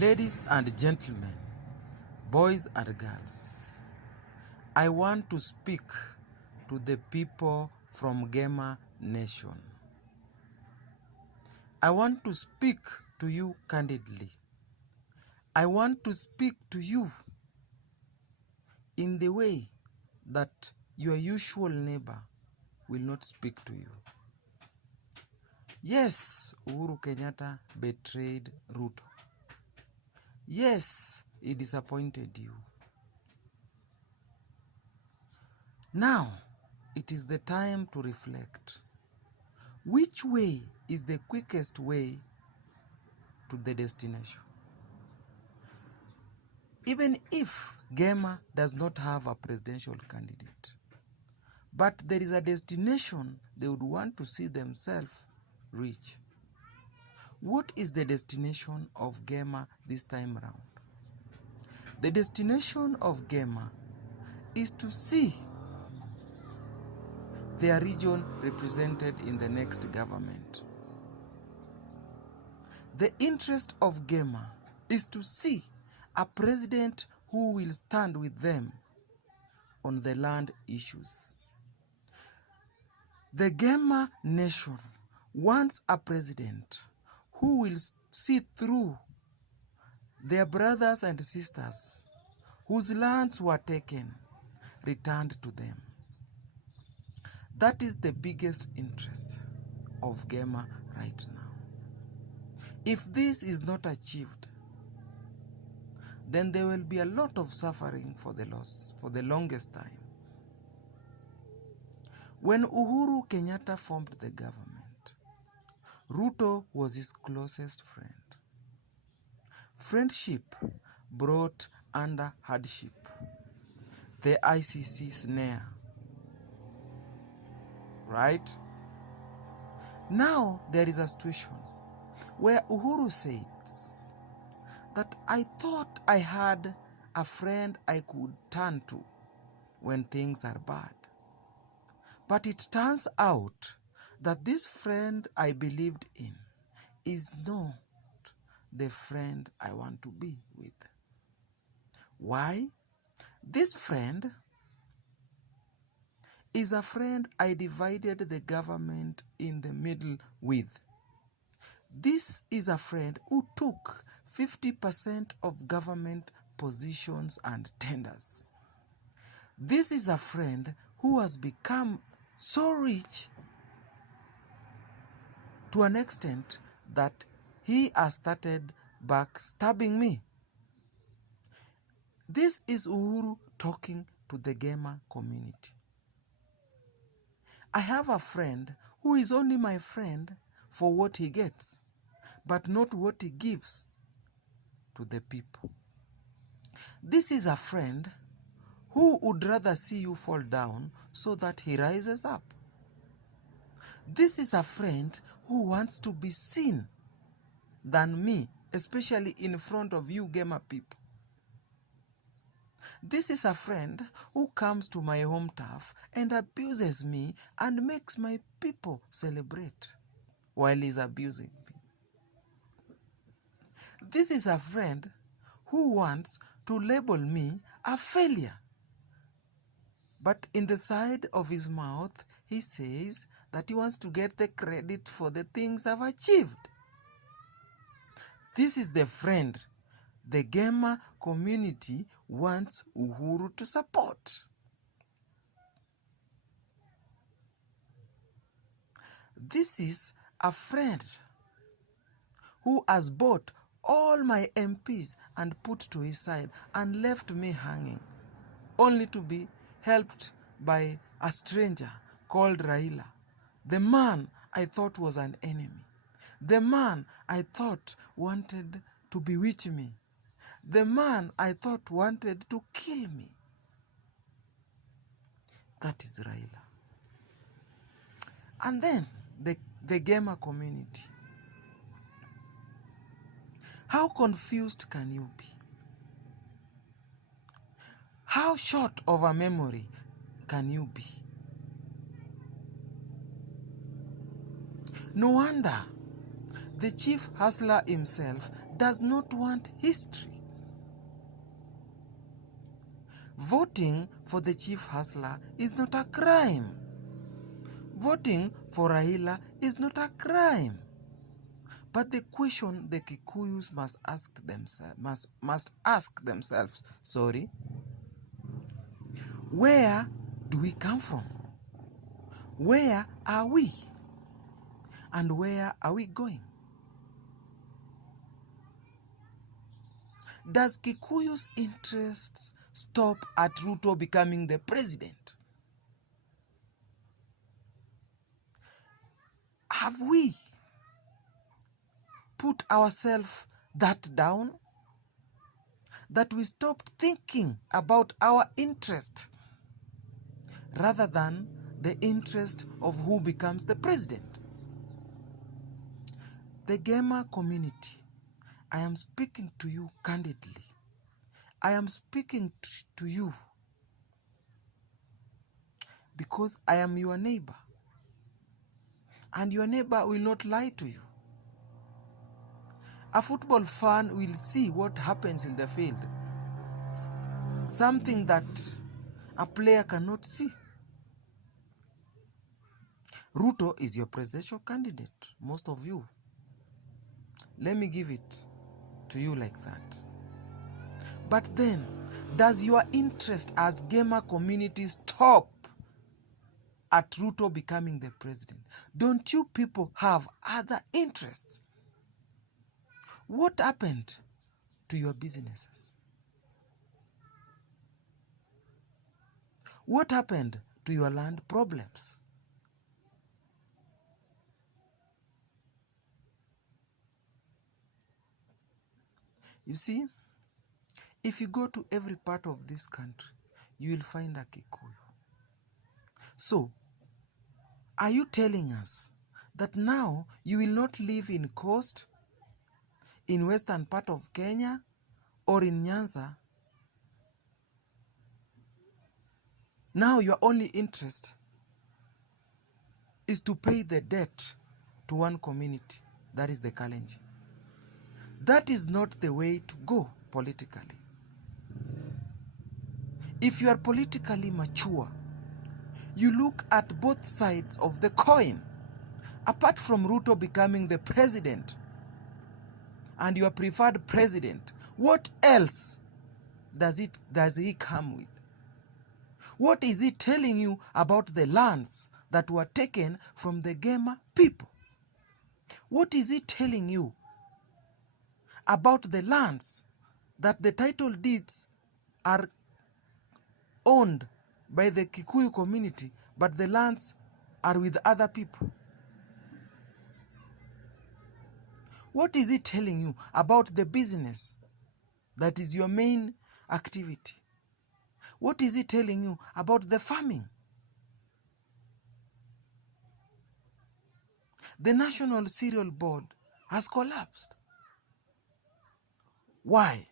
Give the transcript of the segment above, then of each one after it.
Ladies and gentlemen, boys and girls, I want to speak to the people from Gema Nation. I want to speak to you candidly. I want to speak to you in the way that your usual neighbor will not speak to you. Yes, Uhuru Kenyatta betrayed Ruto. Yes, he disappointed you. Now, it is the time to reflect. Which way is the quickest way to the destination? Even if Gema does not have a presidential candidate, but there is a destination they would want to see themselves reach. What is the destination of Gema this time around? The destination of Gema is to see their region represented in the next government. The interest of Gema is to see a president who will stand with them on the land issues. The Gema nation wants a president who will see through their brothers and sisters whose lands were taken, returned to them. That is the biggest interest of Gema right now. If this is not achieved, then there will be a lot of suffering for the longest time. When Uhuru Kenyatta formed the government, Ruto was his closest friend. Friendship brought under hardship, the ICC snare. Right? Now there is a situation where Uhuru says that I thought I had a friend I could turn to when things are bad. But it turns out that this friend I believed in is not the friend I want to be with. Why? This friend is a friend I divided the government in the middle with. This is a friend who took 50% of government positions and tenders. This is a friend who has become so rich to an extent that he has started backstabbing me. This is Uhuru talking to the Gema community. I have a friend who is only my friend for what he gets, but not what he gives to the people. This is a friend who would rather see you fall down so that he rises up. This is a friend who wants to be seen than me, especially in front of you Gema people. This is a friend who comes to my home turf and abuses me and makes my people celebrate while he's abusing me. This is a friend who wants to label me a failure. But in the side of his mouth, he says that he wants to get the credit for the things I've achieved. This is the friend the Gema community wants Uhuru to support. This is a friend who has bought all my MPs and put to his side and left me hanging, only to be helped by a stranger called Raila, the man I thought was an enemy, the man I thought wanted to bewitch me, the man I thought wanted to kill me. That is Raila. And then the Gema community. How confused can you be? How short of a memory can you be? No wonder The chief hustler himself does not want history. Voting for the chief hustler is not a crime. Voting for Raila is not a crime. But the question the Kikuyus must ask themselves, where do we come from? Where are we? And where are we going? Does Kikuyu's interests stop at Ruto becoming the president? Have we put ourselves that down? That we stopped thinking about our interest rather than the interest of who becomes the president? The Gema community, I am speaking to you candidly. I am speaking to you because I am your neighbor. And your neighbor will not lie to you. A football fan will see what happens in the field. Something that a player cannot see. Ruto is your presidential candidate, most of you. Let me give it to you like that. But then, does your interest as Gema community stop at Ruto becoming the president? Don't you people have other interests? What happened to your businesses? What happened to your land problems? You see, if you go to every part of this country, you will find a Kikuyu. So, are you telling us that now you will not live in coast, in western part of Kenya, or in Nyanza? Now your only interest is to pay the debt to one community, that is the Kalenjin. That is not the way to go politically. If you are politically mature, you look at both sides of the coin. Apart from Ruto becoming the president and your preferred president, what else does he come with? What is he telling you about the lands that were taken from the Gema people? What is he telling you about the lands that the title deeds are owned by the Kikuyu community, but the lands are with other people? What is he telling you about the business that is your main activity? What is he telling you about the farming? The National Cereal Board has collapsed. Why?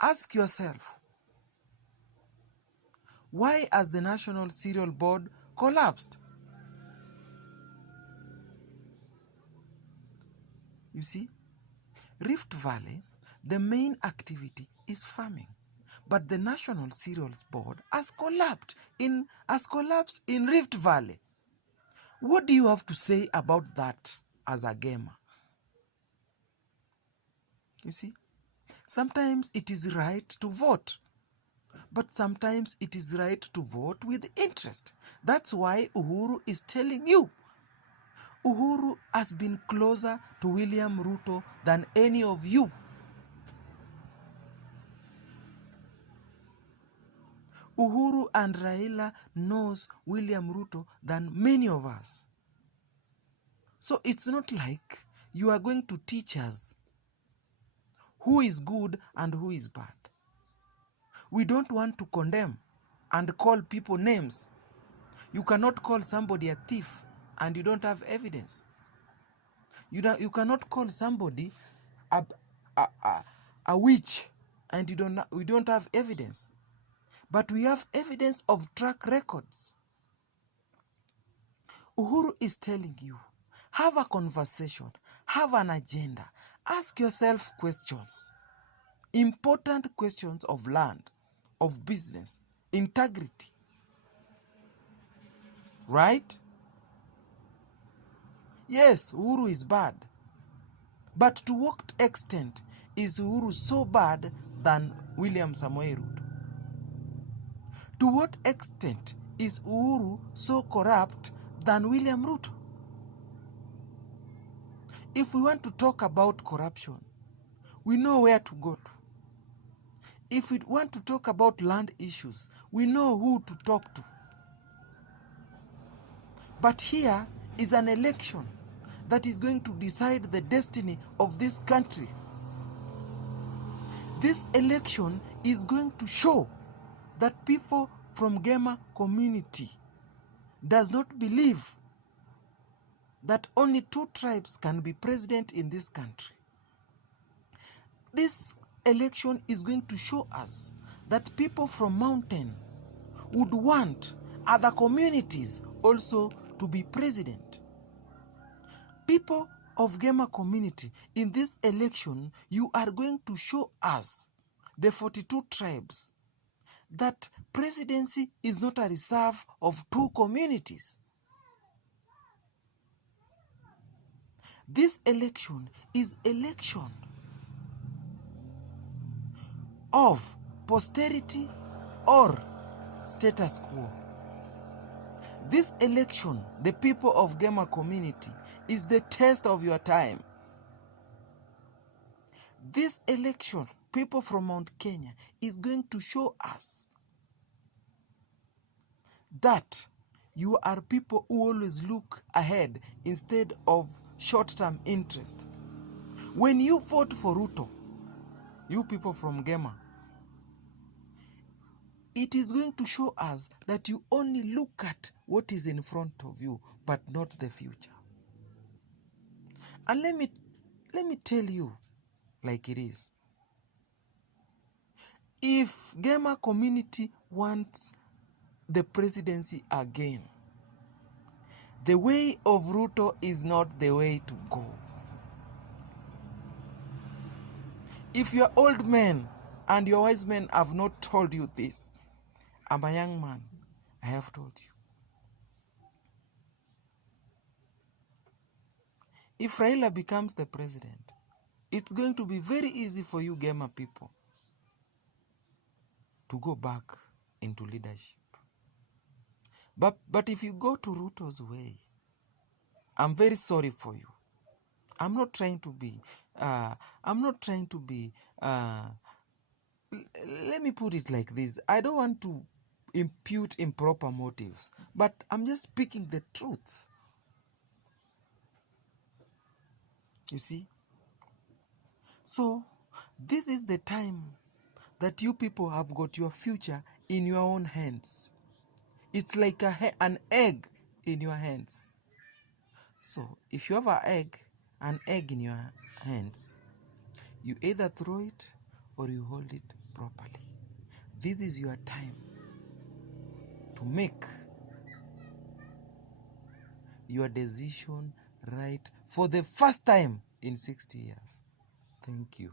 Ask yourself, why has the National Cereal Board collapsed? You see, Rift Valley, the main activity is farming. But the National Cereals Board has collapsed in Rift Valley. What do you have to say about that as a Gema? You see, sometimes it is right to vote, but sometimes it is right to vote with interest. That's why Uhuru is telling you. Uhuru has been closer to William Ruto than any of you. Uhuru and Raila knows William Ruto than many of us. So it's not like you are going to teach us who is good and who is bad. We don't want to condemn and call people names. You cannot call somebody a thief and you don't have evidence. You cannot call somebody a witch and we don't have evidence. But we have evidence of track records. Uhuru is telling you, Have a conversation. Have an agenda. Ask yourself questions. Important questions of land, of business, integrity. Right? Yes, Uhuru is bad. But to what extent is Uhuru so bad than William Samoei Ruto? To what extent is Uhuru so corrupt than William Ruto? If we want to talk about corruption, we know where to go to. If we want to talk about land issues, we know who to talk to. But here is an election that is going to decide the destiny of this country. This election is going to show that people from Gema community does not believe that only 2 tribes can be president in this country. This election is going to show us that people from mountain would want other communities also to be president. People of Gema community, in this election, you are going to show us, the 42 tribes, that presidency is not a reserve of 2 communities. This election is election of posterity or status quo. This election, the people of Gema community, is the test of your time. This election, people from Mount Kenya, is going to show us that you are people who always look ahead instead of short-term interest. When you vote for Ruto, you people from Gema, it is going to show us that you only look at what is in front of you, but not the future. And let me tell you like it is. If Gema community wants the presidency again, the way of Ruto is not the way to go. If your old men and your wise men have not told you this, I'm a young man, I have told you. If Raila becomes the president, it's going to be very easy for you Gema people to go back into leadership. But if you go to Ruto's way, I'm very sorry for you. I'm not trying to be, let me put it like this. I don't want to impute improper motives, but I'm just speaking the truth. You see? So, this is the time that you people have got your future in your own hands. It's like an egg in your hands. So, if you have an egg in your hands, you either throw it or you hold it properly. This is your time to make your decision right for the first time in 60 years. Thank you.